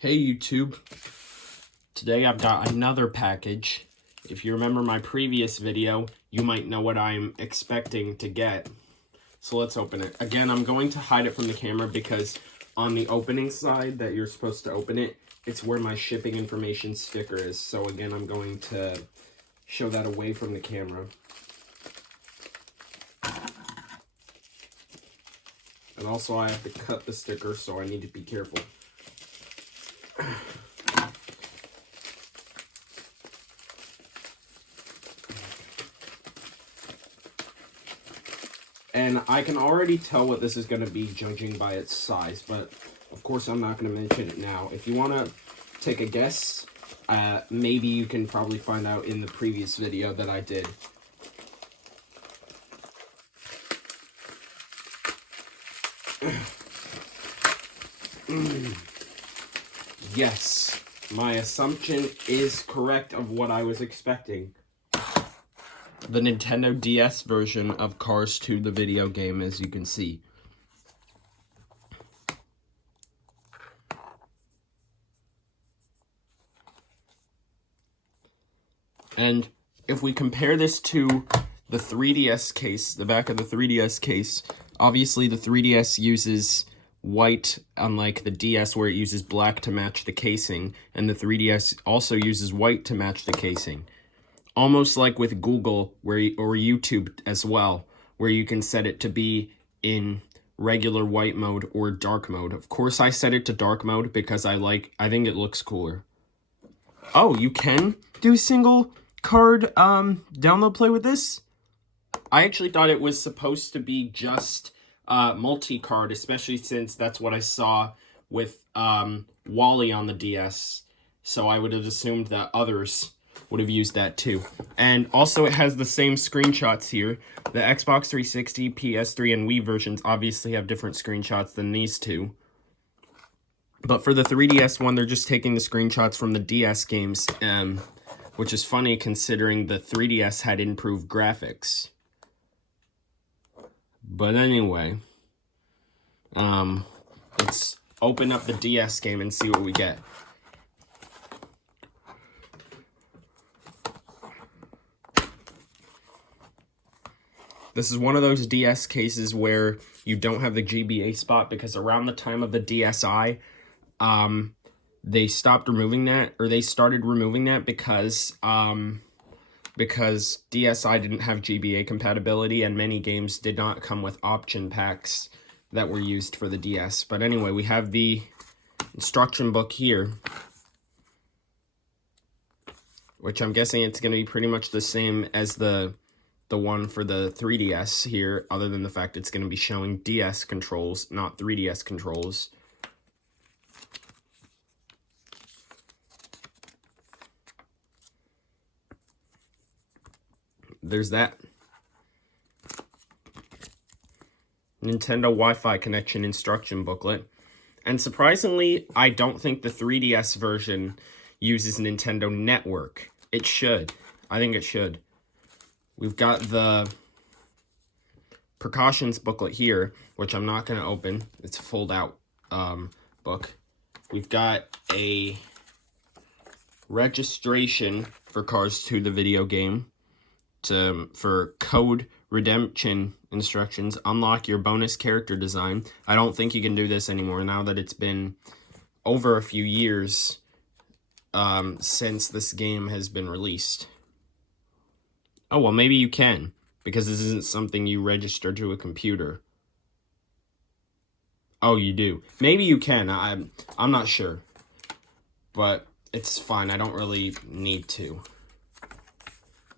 Hey YouTube, today I've got another package. If you remember my previous video, you might know what I'm expecting to get. So let's open it. Again, I'm going to hide it from the camera because on the opening side that you're supposed to open it, it's where my shipping information sticker is. So again, I'm going to show that away from the camera. And also I have to cut the sticker, so I need to be careful. And I can already tell what this is going to be judging by its size, but of course I'm not going to mention it now. If you want to take a guess, maybe you can probably find out in the previous video that I did. Yes, my assumption is correct of what I was expecting. The Nintendo DS version of Cars 2, the video game, as you can see. And if we compare this to the 3DS case, the back of the 3DS case, obviously the 3DS uses white, unlike the DS where it uses black to match the casing, and the 3DS also uses white to match the casing. Almost like with Google or YouTube as well, where you can set it to be in regular white mode or dark mode. Of course, I set it to dark mode because I think it looks cooler. Oh, you can do single card download play with this? I actually thought it was supposed to be just multi-card, especially since that's what I saw with Wally on the DS. So I would have assumed that others would have used that too. And also it has the same screenshots here. The Xbox 360, PS3, and Wii versions obviously have different screenshots than these two. But for the 3DS one, they're just taking the screenshots from the DS games, which is funny considering the 3DS had improved graphics. But anyway, let's open up the DS game and see what we get. This is one of those DS cases where you don't have the GBA spot because around the time of the DSi, they stopped removing that, or they started removing that because DSi didn't have GBA compatibility and many games did not come with option packs that were used for the DS. But anyway, we have the instruction book here, which I'm guessing it's going to be pretty much the same as the one for the 3DS here, other than the fact it's going to be showing DS controls, not 3DS controls. There's that. Nintendo Wi-Fi connection instruction booklet. And surprisingly, I don't think the 3DS version uses Nintendo Network. It should. I think it should. We've got the precautions booklet here, which I'm not going to open. It's a fold-out book. We've got a registration for Cars 2, the video game, for code redemption instructions. Unlock your bonus character design. I don't think you can do this anymore now that it's been over a few years since this game has been released. Oh, well, maybe you can, because this isn't something you register to a computer. Oh, you do. Maybe you can. I'm not sure. But it's fine. I don't really need to.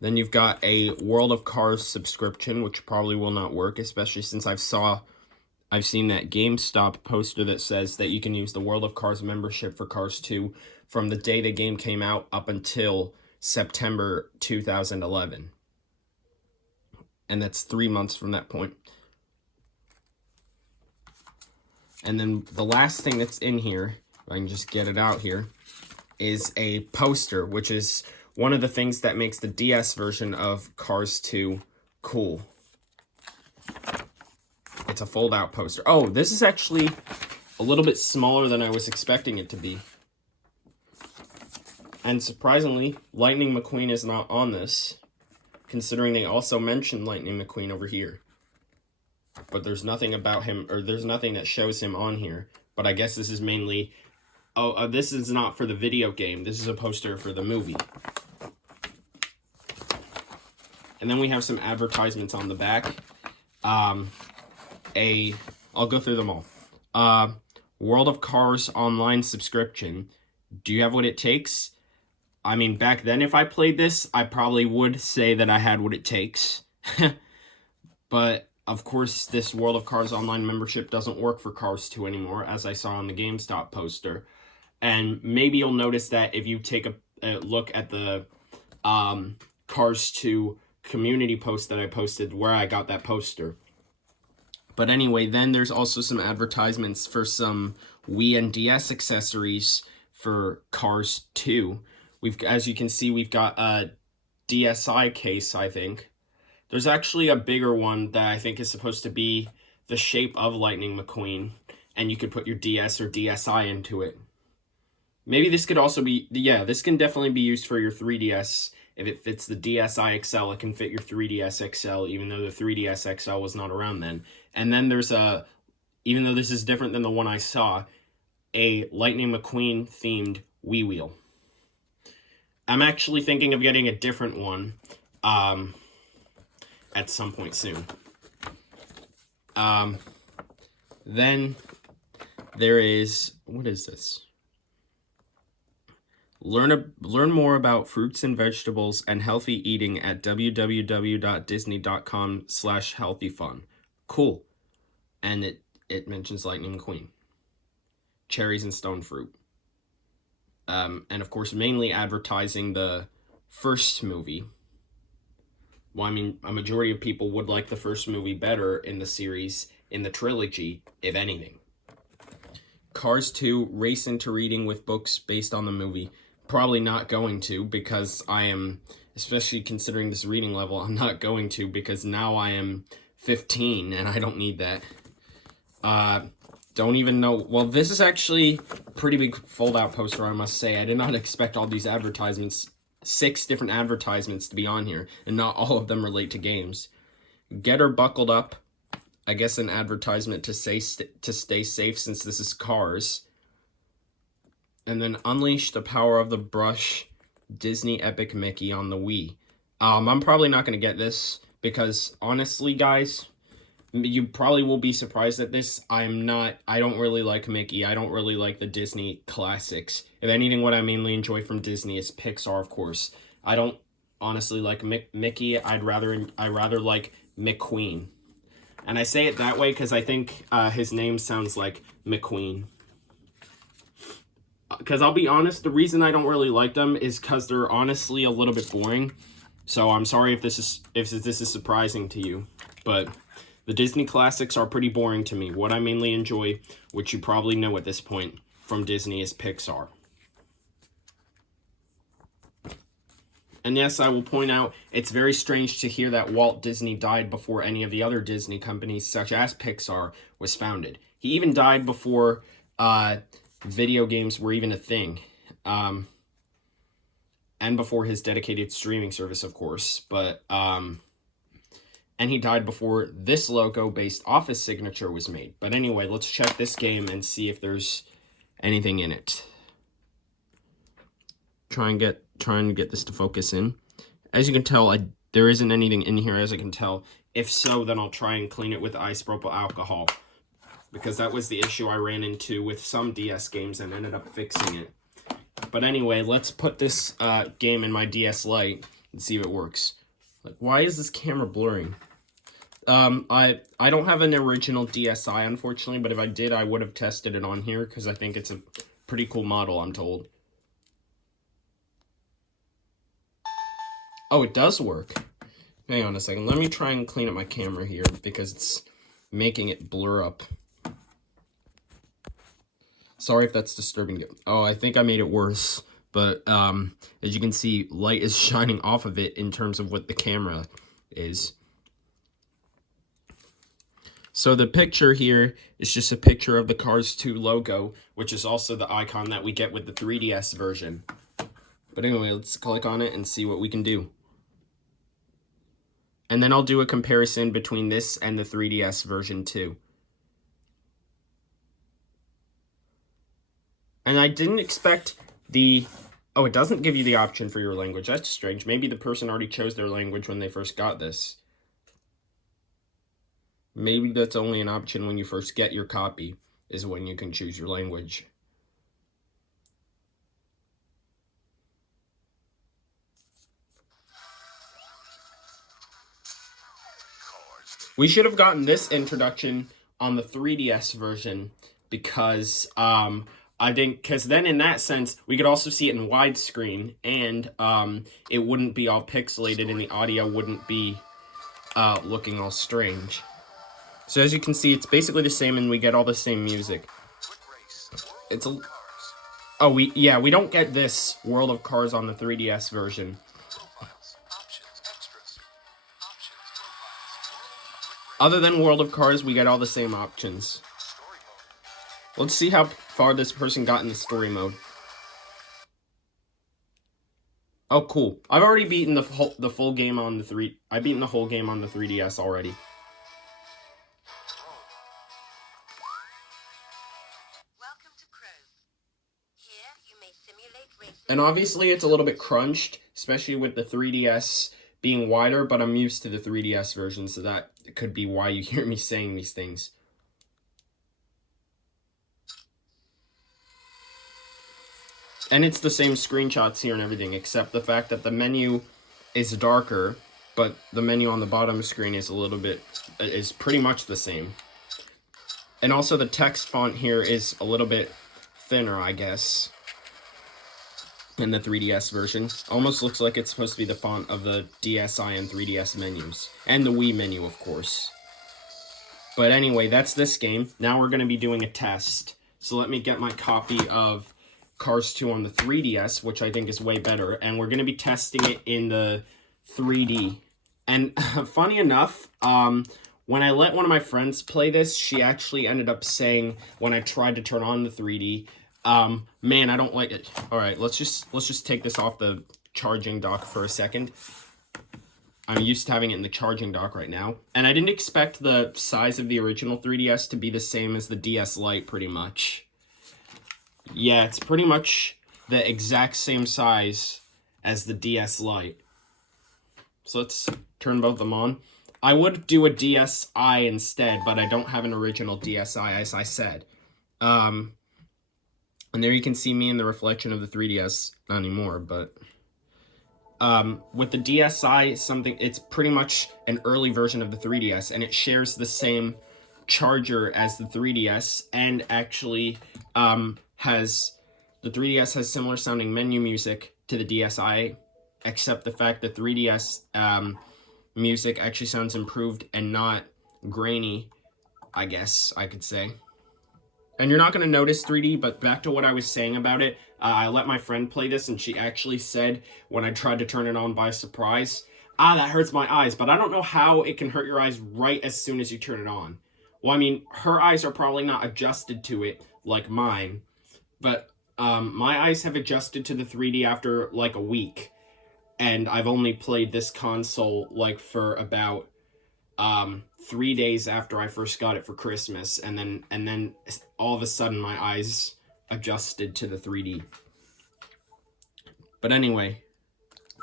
Then you've got a World of Cars subscription, which probably will not work, especially since I've seen that GameStop poster that says that you can use the World of Cars membership for Cars 2 from the day the game came out up until September 2011. And that's 3 months from that point. And then the last thing that's in here, if I can just get it out here, is a poster, which is one of the things that makes the DS version of Cars 2 cool. It's a fold-out poster. Oh, this is actually a little bit smaller than I was expecting it to be. And surprisingly, Lightning McQueen is not on this, considering they also mentioned Lightning McQueen over here. But there's nothing about him, or there's nothing that shows him on here. But I guess this is mainly... Oh, this is not for the video game. This is a poster for the movie. And then we have some advertisements on the back. I'll go through them all. World of Cars online subscription. Do you have what it takes? I mean, back then, if I played this, I probably would say that I had what it takes. But, of course, this World of Cars online membership doesn't work for Cars 2 anymore, as I saw on the GameStop poster. And maybe you'll notice that if you take a look at the Cars 2 community post that I posted where I got that poster. But anyway, then there's also some advertisements for some Wii and DS accessories for Cars 2. As you can see, we've got a DSi case, I think. There's actually a bigger one that I think is supposed to be the shape of Lightning McQueen, and you could put your DS or DSi into it. Maybe this could also be, yeah, this can definitely be used for your 3DS. If it fits the DSi XL, it can fit your 3DS XL, even though the 3DS XL was not around then. And then there's even though this is different than the one I saw, a Lightning McQueen themed Wii Wheel. I'm actually thinking of getting a different one at some point soon. Then there is, what is this? Learn more about fruits and vegetables and healthy eating at www.disney.com/healthyfun. Cool. And it mentions Lightning McQueen. Cherries and stone fruit. And of course, mainly advertising the first movie. Well, I mean, a majority of people would like the first movie better in the series, in the trilogy, if anything. Cars 2, race into reading with books based on the movie. Probably not going to, because I am, especially considering this reading level, I'm not going to, because now I am 15, and I don't need that. Don't even know. Well, this is actually a pretty big fold-out poster, I must say. I did not expect all these advertisements, 6 different advertisements to be on here, and not all of them relate to games. Get her buckled up. I guess an advertisement to stay safe, since this is Cars. And then Unleash the Power of the Brush, Disney Epic Mickey on the Wii. I'm probably not going to get this, because honestly, guys, you probably will be surprised at this. I don't really like Mickey. I don't really like the Disney classics. If anything, what I mainly enjoy from Disney is Pixar, of course. I don't honestly like Mickey. I'd rather like McQueen. And I say it that way because I think his name sounds like McQueen. Because I'll be honest, the reason I don't really like them is because they're honestly a little bit boring. So I'm sorry if this is surprising to you, but the Disney classics are pretty boring to me. What I mainly enjoy, which you probably know at this point, from Disney is Pixar. And yes, I will point out, it's very strange to hear that Walt Disney died before any of the other Disney companies, such as Pixar, was founded. He even died before video games were even a thing. And before his dedicated streaming service, of course. But, and he died before this logo based off his signature was made. But anyway, let's check this game and see if there's anything in it. Trying to get this to focus in. As you can tell, there isn't anything in here, as I can tell. If so, then I'll try and clean it with isopropyl alcohol, because that was the issue I ran into with some DS games and ended up fixing it. But anyway, let's put this game in my DS Lite and see if it works. Like, why is this camera blurring? I don't have an original DSi, unfortunately, but if I did, I would have tested it on here, because I think it's a pretty cool model, I'm told. Oh, it does work. Hang on a second. Let me try and clean up my camera here, because it's making it blur up. Sorry if that's disturbing you. Oh, I think I made it worse. But as you can see, light is shining off of it in terms of what the camera is. So the picture here is just a picture of the Cars 2 logo, which is also the icon that we get with the 3DS version. But anyway, let's click on it and see what we can do. And then I'll do a comparison between this and the 3DS version too. And I didn't expect the... Oh, it doesn't give you the option for your language. That's strange. Maybe the person already chose their language when they first got this. Maybe that's only an option when you first get your copy, is when you can choose your language. We should have gotten this introduction on the 3DS version because I think, because then in that sense, we could also see it in widescreen, and it wouldn't be all pixelated and the audio wouldn't be looking all strange. So as you can see, it's basically the same and we get all the same music. It's a... Oh, we don't get this World of Cars on the 3DS version. Other than World of Cars, we get all the same options. Let's see how far this person got in the story mode. Oh, cool. I've already beaten the full game on the I've beaten the whole game on the 3DS already. Welcome to Chrome. Here you may simulate racing. And obviously it's a little bit crunched, especially with the 3DS being wider, but I'm used to the 3DS version, so that could be why you hear me saying these things. And it's the same screenshots here and everything, except the fact that the menu is darker, but the menu on the bottom screen is is pretty much the same. And also the text font here is a little bit thinner, I guess, in the 3DS version. Almost looks like it's supposed to be the font of the DSi and 3DS menus. And the Wii menu, of course. But anyway, that's this game. Now we're going to be doing a test. So let me get my copy of Cars 2 on the 3DS, which I think is way better. And we're going to be testing it in the 3D. And funny enough, when I let one of my friends play this, she actually ended up saying, when I tried to turn on the 3D, man, I don't like it. All right, let's just take this off the charging dock for a second. I'm used to having it in the charging dock right now. And I didn't expect the size of the original 3DS to be the same as the DS Lite, pretty much. Yeah, it's pretty much the exact same size as the DS Lite. So let's turn both of them on. I would do a DSi instead, but I don't have an original DSi, as I said. And there you can see me in the reflection of the 3DS. Not anymore, but... with the DSi, it's pretty much an early version of the 3DS, and it shares the same charger as the 3DS, and actually the 3DS has similar sounding menu music to the DSi, except the fact that 3DS music actually sounds improved and not grainy, I guess I could say. And you're not going to notice 3D, but back to what I was saying about it, I let my friend play this, and she actually said, when I tried to turn it on by surprise, that hurts my eyes, but I don't know how it can hurt your eyes right as soon as you turn it on. Well, I mean, her eyes are probably not adjusted to it like mine, but my eyes have adjusted to the 3D after like a week, and I've only played this console like for about 3 days after I first got it for Christmas, and then all of a sudden my eyes adjusted to the 3D. But anyway,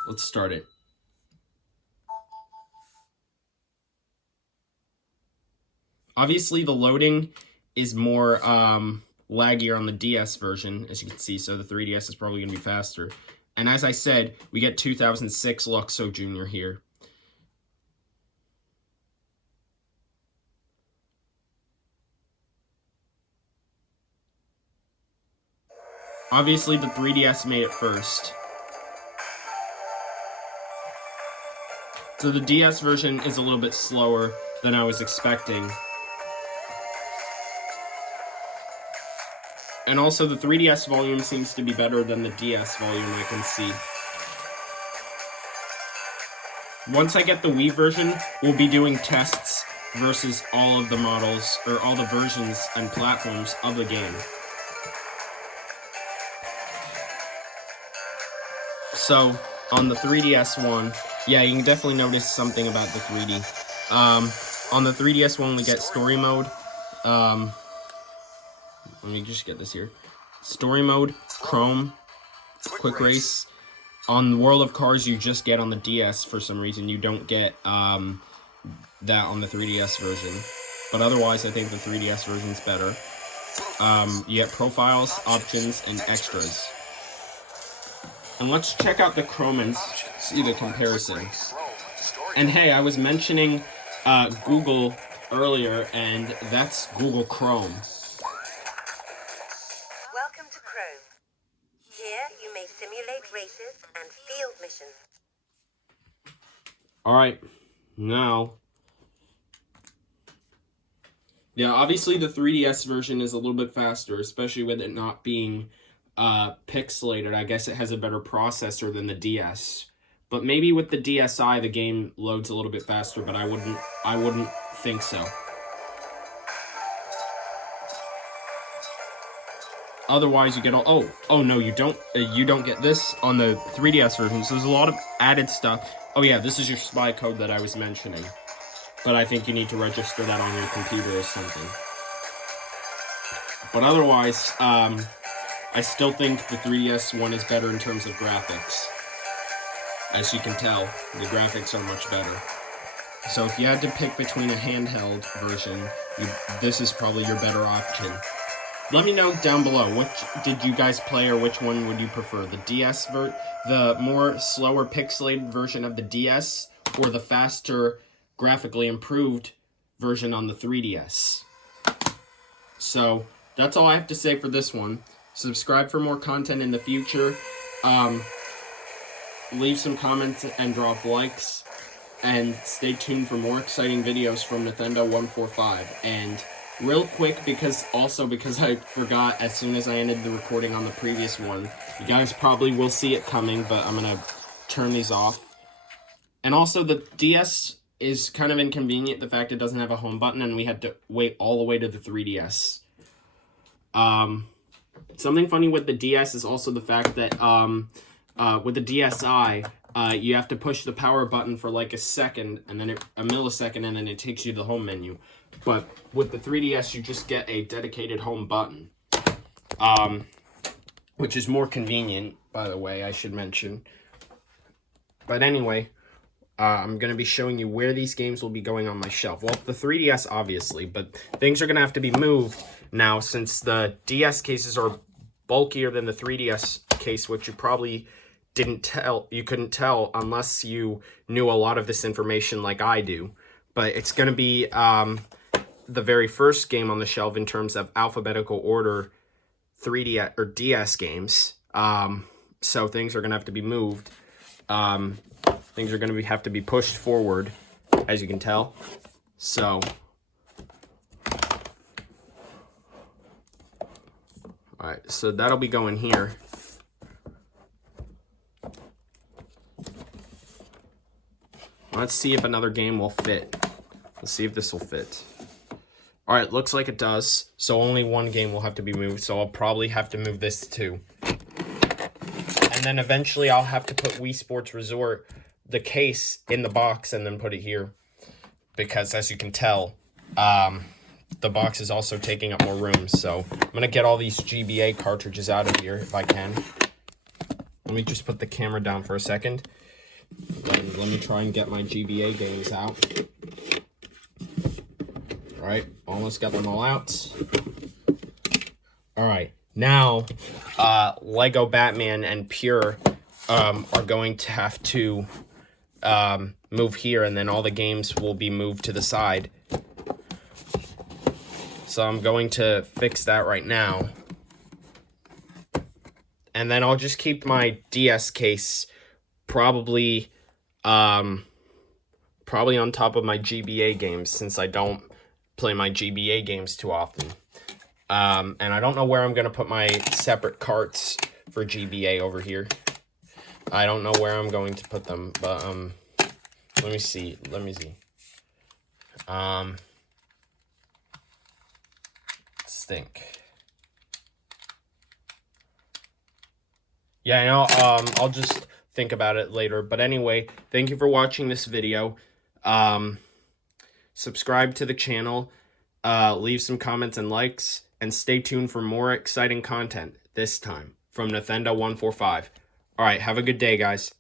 let's start it. Obviously the loading is more laggier on the DS version, as you can see, so the 3DS is probably going to be faster. And as I said, we get 2006 Luxo Jr. here. Obviously, the 3DS made it first. So the DS version is a little bit slower than I was expecting. And also, the 3DS volume seems to be better than the DS volume, I can see. Once I get the Wii version, we'll be doing tests versus all of the models, or all the versions and platforms of the game. So on the 3DS one, yeah, you can definitely notice something about the 3D. On the 3DS one, we get story mode. Let me just get this here. Story mode, Chrome, Quick Race. On World of Cars, you just get on the DS for some reason. You don't get that on the 3DS version. But otherwise, I think the 3DS version's better. You get profiles, options, and extras. And let's check out the Chrome and see the comparison. And hey, I was mentioning Google earlier, and that's Google Chrome. Welcome to Chrome. Here you may simulate races and field missions. Alright, now... Yeah, obviously the 3DS version is a little bit faster, especially with it not being pixelated. I guess it has a better processor than the DS. But maybe with the DSi, the game loads a little bit faster, but I wouldn't think so. Otherwise, you get all... Oh no, you don't get this on the 3DS version. So there's a lot of added stuff. Oh yeah, this is your spy code that I was mentioning. But I think you need to register that on your computer or something. But otherwise, I still think the 3DS one is better in terms of graphics. As you can tell, the graphics are much better. So if you had to pick between a handheld version, this is probably your better option. Let me know down below, which did you guys play or which one would you prefer? The the more slower pixelated version of the DS, or the faster graphically improved version on the 3DS. So that's all I have to say for this one. Subscribe for more content in the future. Leave some comments and drop likes. And stay tuned for more exciting videos from Nathendo 145. And real quick, because I forgot as soon as I ended the recording on the previous one, you guys probably will see it coming, but I'm going to turn these off. And also the DS is kind of inconvenient, the fact it doesn't have a home button, and we had to wait all the way to the 3DS. Something funny with the DS is also the fact that with the DSi, you have to push the power button for like a second, and then a millisecond, and then it takes you to the home menu. But with the 3DS, you just get a dedicated home button, which is more convenient, by the way, I should mention. But anyway, I'm going to be showing you where these games will be going on my shelf. Well, the 3DS, obviously, but things are going to have to be moved now since the DS cases are bulkier than the 3DS case, which you probably couldn't tell unless you knew a lot of this information like I do. But it's going to be the very first game on the shelf in terms of alphabetical order 3DS or DS games. So things are going to have to be moved. Things are going to have to be pushed forward, as you can tell. So, alright, so that'll be going here. Let's see if another game will fit. Let's see if this will fit. Alright, looks like it does. So only one game will have to be moved, so I'll probably have to move this too. And then eventually I'll have to put Wii Sports Resort, the case, in the box and then put it here. Because as you can tell, the box is also taking up more room. So I'm going to get all these GBA cartridges out of here if I can. Let me just put the camera down for a second. Let me try and get my GBA games out. Alright, almost got them all out. Alright, now Lego Batman and Pure are going to have to move here, and then all the games will be moved to the side. So I'm going to fix that right now. And then I'll just keep my DS case probably on top of my GBA games, since I don't play my GBA games too often. And I don't know where I'm going to put my separate carts for GBA over here. I don't know where I'm going to put them, but let me see. Stink. Yeah, I know. I'll just think about it later. But anyway, thank you for watching this video. Subscribe to the channel, leave some comments and likes, and stay tuned for more exciting content this time from Nathendo 145. All right, have a good day, guys.